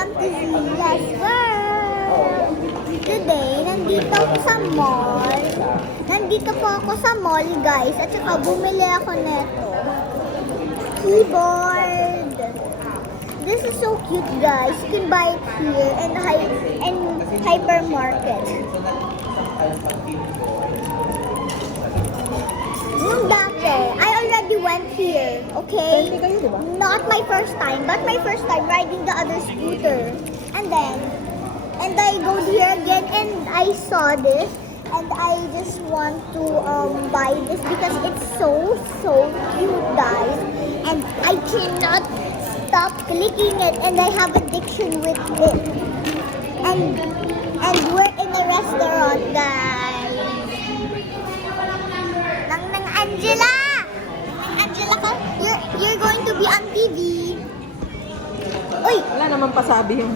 welcome to Zia's World! Today, nandito ako sa mall. Nandito po ako sa mall, guys. At saka bumili ako neto. Keyboard! This is so cute, guys. You can buy it here in hypermarket. Yung dati, I already went here, okay? Not my first time, but my first time riding the other scooter. And I go here again and I saw this and I just want to buy this because it's so cute, guys. And I cannot stop clicking it and I have addiction with it. And we're in a restaurant, guys. Nang Angela! Angela ka, you're going to be on TV. Uy! Wala naman pasabi yung...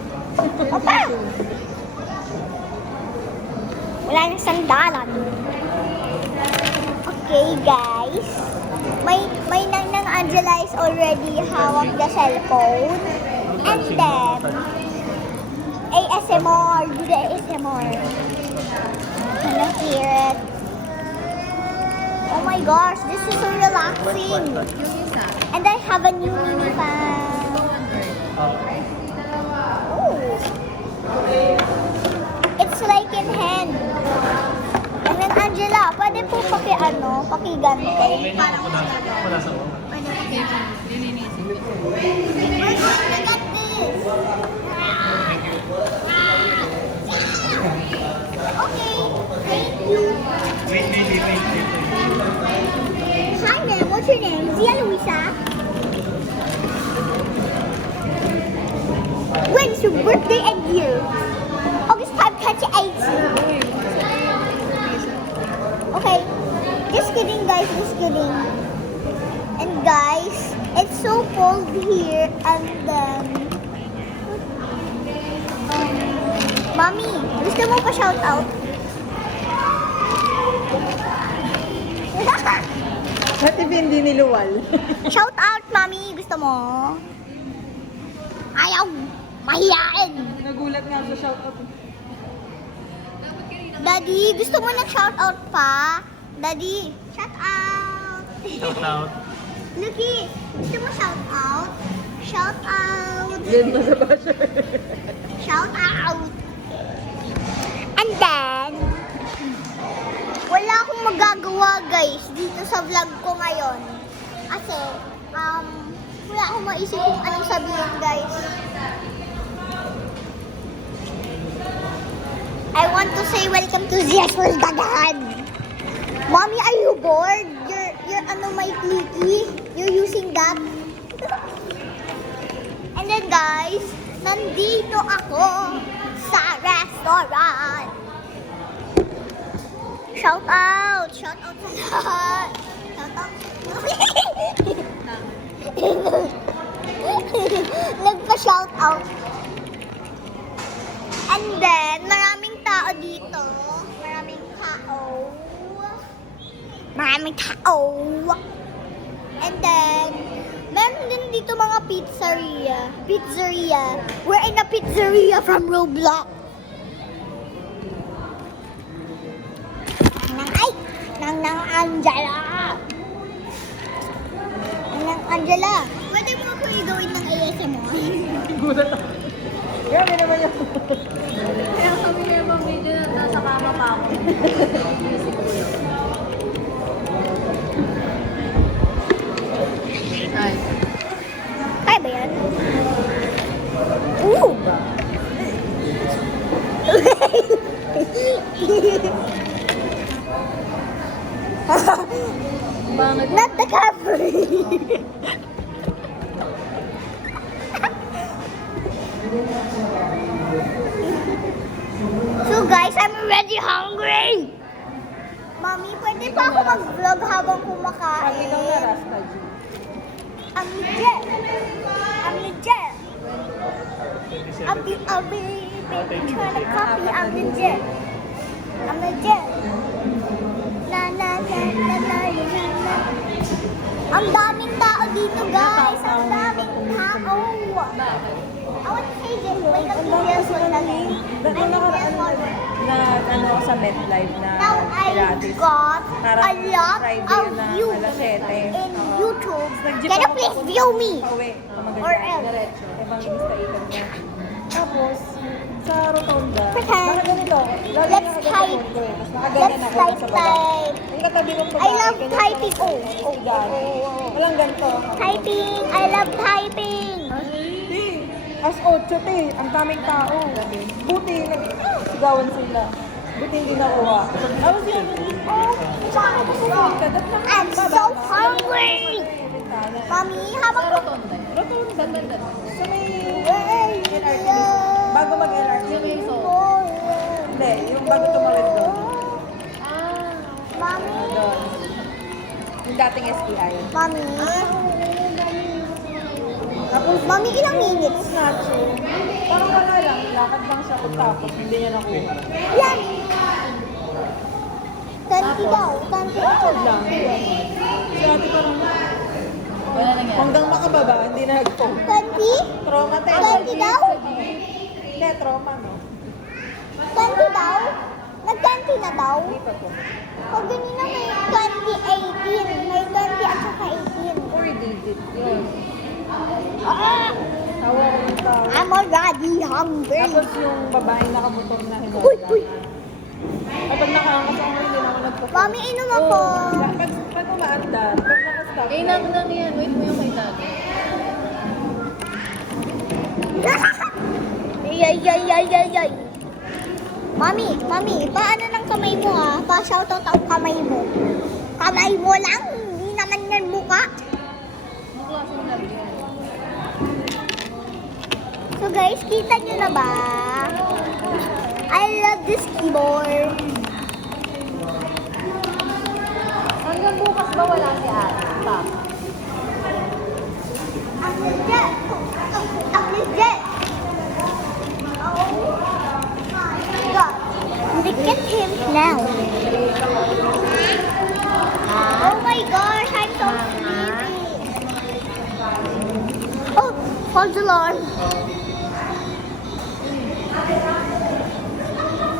Opa! Wala nang sandalan. Okay, guys. May nang Angela is already hawak the cellphone. And then, ASMR. Do the ASMR. Can I hear it? Oh my gosh, this is so relaxing. And I have a new mini fan. Oh. It's like in hand. And then Angela, pwede po pakigante. We're going to get this. Okay, thank you. Hi there, what's your name? Zia Luisa? When's your birthday and year? August 5, 28. Okay, just kidding guys, just kidding. And guys, it's so cold here and then... Mommy, gusto mo pa shout out? At hindi niluwal. Shout out, Mommy, gusto mo? Ayaw, mahiyain. Nagulat nga sa shoutout. Daddy, gusto mo nag-shout out pa? Daddy, shout out. Shout out. Lucky, gusto mo shout out? Shout out. Yan na sa basher. Shout out. And then, wala akong magagawa guys dito sa vlog ko ngayon. Kasi, wala akong maisip kung anong sabihin guys. I want to say welcome to Zia's World again. Mommy, are you bored? You're my clicky? You're using that? And then guys, nandito ako sa restaurant. Shout out sa lahat. Shout out. Nagpa-shout out. And then, maraming tao dito. Maraming tao. And then, meron din dito mga pizzeria. We're in a pizzeria from Roblox. Nang Angela. Nang Angela. Pwede mo ako i-gawin ng ASMR. Gulat ako. Grabe naman yun. Kaya kami na yung video na nasa kama pa ako. Ay. Kaya ba yan? Ooh! Bangit. Not the cover! So guys, I'm already hungry! Mami, pwede pa ako mag-vlog habang Pag kumakain? ikaw na Rasta G. I'm legit! I'm legit! I'll be trying to copy. I'm legit! I'm legit! Na na na na na na na. Ang daming tao dito guys! Ang daming tao! want to say this. Wake up to this one again. Nung nakaraan na ano ako sa MetLife na Now I Pilates. got Parang a lot Friday of yun na views alas 7. in Oo. YouTube. Nag-jeep Can you ako please papunta view me? Pauwi. Or else. Diretso. Evangelista Ilan na. Tapos, sa Rotonda, Pretend. nakaganito. Lagi Let's nakaganito type. ko eh. Tapos Let's nakaganyan ako type, sa baba. type. Yung katabi kong babae, I love kinuha typing. ko Oh, sa oh, sigaw. Walang ganito. Typing. I love typing. Di, as 8, te. Ang daming tao. Buti, nagsigawan sila. Buti hindi nakuha. Tapos yun, tsaka nagsusunod ka. I'm so hungry. Mommy, habang ko... Rotonda. Sa may LRT. Yeah. Bago mag-LRT. Oh, Hindi, yung bago tumawid doon. Mommy, Doon. Yung dating SPI. mommy. Tapos, Mommy, ilang minutes? Nacho. Parang wala lang. Lakad lang siya kung tapos. Hindi niya nakuha. Yan. 20 daw. 20 Lakad lang. Si ate parang hanggang makababa, hindi na nag-phone. 20? Trauma tayo. 20 daw? Hindi, trauma no. 20 daw? Nag-20 na daw? Hindi pa po. Pag ganina may 2018. May 20 at saka 18. 4 digit yun. Ah, Tawa ko ng tao. I'm already hungry. Tapos yung babaeng nakamotor na Uy, hinula. uy. Kapag nakaangas ako, hindi na ako nagpo-phone. Mami, inom ako. Pag umaandar, pag nakastop. Eh, nang yan. Wait mo yung kay daddy. Yay, yay, yay, yay, yay. Mami, paano ng kamay mo ah? Pa-shoutout ang kamay mo. Kamay mo lang, hindi naman yan mukha. Anong klase ng love yan? So guys, kita nyo na ba? I love this keyboard. Hanggang bukas ba wala si ate? Papa. Ang legit. Ang legit. Oh my God. Look at him now. Oh my gosh, I'm so sleepy. Oh, hold the Lord.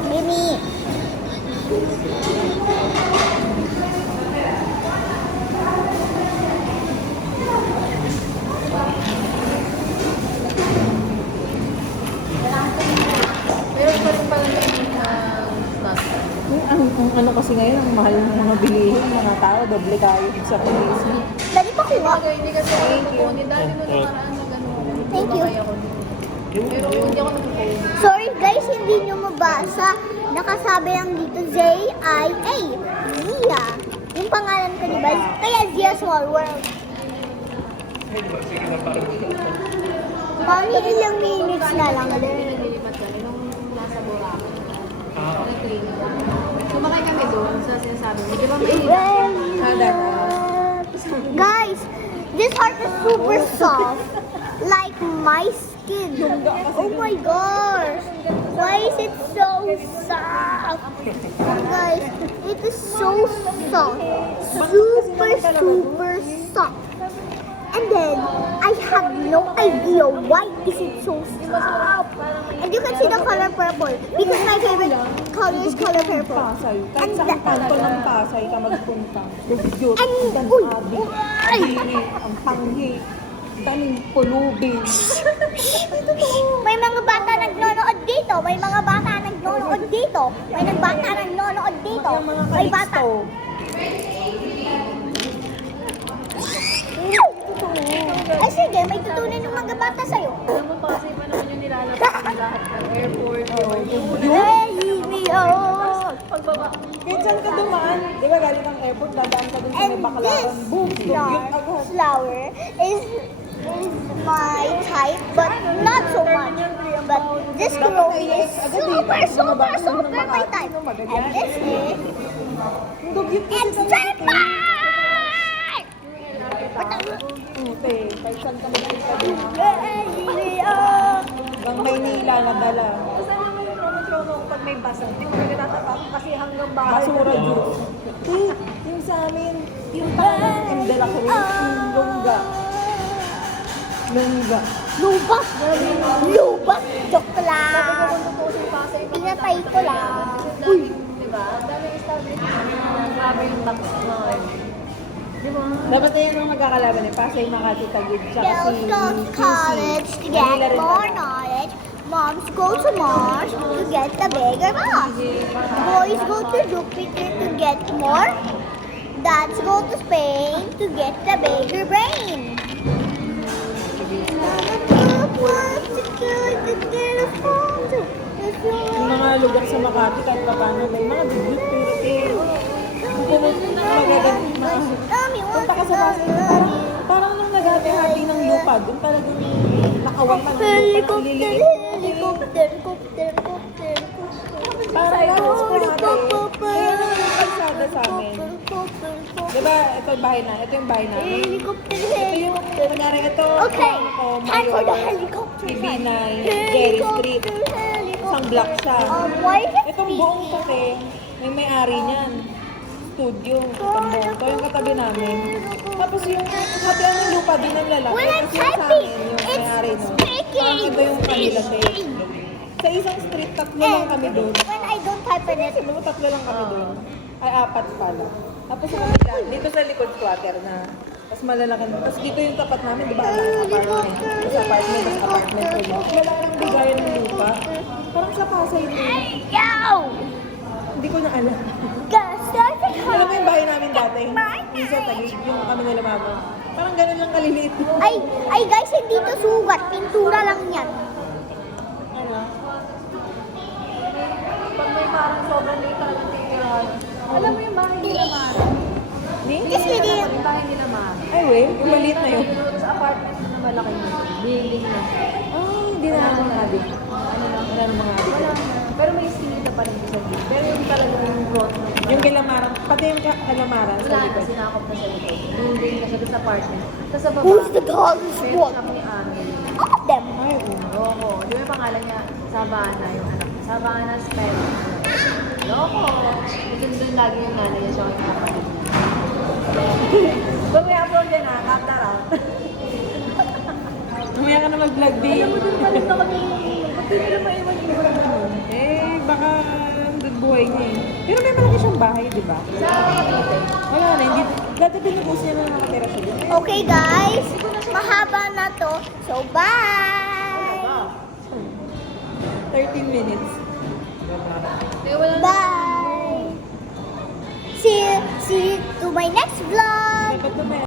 Mimi. Meron pa rin pala may snack. Ang ano kasi ngayon, ang mahal ng mga bilihin, mga tao, doble kayo sa place. Dali pa kuha. Bagay, hindi kasi ako nagpo-phone. Dati mo nakaraan na gano'n. Thank you. Bagay ako. Pero hindi ako nagpo-phone. Sorry guys, hindi nyo mabasa. Nakasabi lang dito Z-I-A. Zia. Yung pangalan ko, diba? Kaya Zia Small World. Mami, ilang minutes na lang Kami din. nililipat kami nung nasa Boracay. Nag-training kami. Sumakay kami doon sa sinasabi mo. Di ba may Guys, this heart is super soft. Like my skin. Oh my gosh. Why is it so soft? Guys, it is so soft. Super, super soft. And then, I have no idea why is it so soft. And you can see the color purple. Because my favorite color is color purple. Pasay. Kahit And saan kanto ng Pasay ka magpunta. Dugyot, And, ang uy, abi, uy. diri, ang panghi, taning pulubin. May mga bata nagnonood dito. May mga bata nagnonood dito. May nagbata nagnonood dito. Yung mga May bata. kalisto. Ay sige, may tutunan ng mga bata sa'yo. Alam mo, kasi pa naman yung nilalabas ng lahat ng airport. Baby me out. Pagbaba. Kahit saan ka dumaan, di ba galing ang airport, dadaan ka dun sa may And Baclaran. this Boom, dugyot agad. flower is my type, but not so much. But this growy is super, super, super my type. And this is Yung dugyot kasi it's sa super! Ute, kahit saan ka magpunta dun. Baby me out. Hanggang Maynila nadala. Basta naman yung trauma ko pag may basa. Hindi ko nagtatapos kasi hanggang bahay. Basura juice. Yung sa amin, yung parang M. de la Cruz, yung longga. Longga. Lubak! Lubak! Joke lang! Kung tutusin pa sa ibang Pinatay ko lang. Uy! Diba? Ang daming establishment na grabe yung tax na Diba? Dapat yun ang magkakalaban eh. Pasay, Makati, Taguig, tsaka Girls si go to college to get more knowledge. Moms go to Mars to get the bigger boss. Boys go to Jupiter to get more. Dads go to Spain to get the bigger brain. Yung mga lugar sa Makati, kahit pa paano, may mga bigit, pero punta ka sa Pasay, parang nung nagati-hati ng lupa, doon talagang nakawan pa ng lupa, Helicopter, liliit. helicopter, helicopter, helicopter. Parang lagos ko natin. Kaya nung kalsada sa amin, diba, ito yung bahay na, ito yung bahay namin. Helicopter, Ito yung, helicopter. kunyari ito, Okay, ako, time for the Mayor, helicopter. PB9, Jerry Street, isang block siya. Why is it Itong buong puti, may may-ari niyan. Studio, itong buong. Ito yung katabi namin. Tapos yung hatian ng lupa din ng lalaki. When I'm Tapos yung sa typing, amin, yung it's may-ari nun. speaking. Ito yung kanila din. Sa isang street, tatlo lang kami doon. When I don't type in it, Tatlo lang kami doon. Ay, apat pala. Tapos sa kabila, dito sa likod squatter na. Tapos malalaki. Tapos dito yung tapat namin, di ba? Apartment. Sa apartment, tapos apartment ko lang. Wala nang bigayan ng lupa. Parang sa Pasay din. yo! Hindi ko na alam. Alam mo yung bahay namin dati? Minsan Taguig, yung kami nila mama. Parang ganun lang kaliliit. Ay guys, hindi to sugat. Pintura lang yan. Ano? Pag may parang sobrang late ka ng titirahan. Alam mo yung bahay nila Mara? Ni? Just kidding. Yung bahay nila Mara. Ay, wait. Yung maliit na yun. Sa apartment na malaki yun. Building na. Ah, hindi na ako mga adik. Ano lang? Wala nang mga adik. Wala na. Pero may sili na pa rin sa gilid. Pero yung talaga yung front. Yung kalamaran, pati yung kalamaran sa Wala na, likod. sinakop na sa likod. Building na siya doon sa apartment. Tapos sa baba, Who's the tallest pet one? shop ni Ami. All of them. Ay, oo. Loko. Di ba yung pangalan niya? Savannah, yung anak. Savannah Spell. Loko. Ito doon lagi yung nanay niya siya yung kapatid niya. Kung may upload yan ha, after out. Mamaya ka na mag-vlog din. Alam mo doon pa rin naman yung... Ba't di nila maiwan yung iba naman? Eh, baka doon buhay niya eh. Pero may malaki siyang bahay, di ba? Sa Cavite. Wala na, hindi. Dati pinubos niya na nakatira siya doon. Okay guys, mahaba na to. So bye! 13 minutes. Kaya wala na. Bye! See you to my next vlog! Dapat na may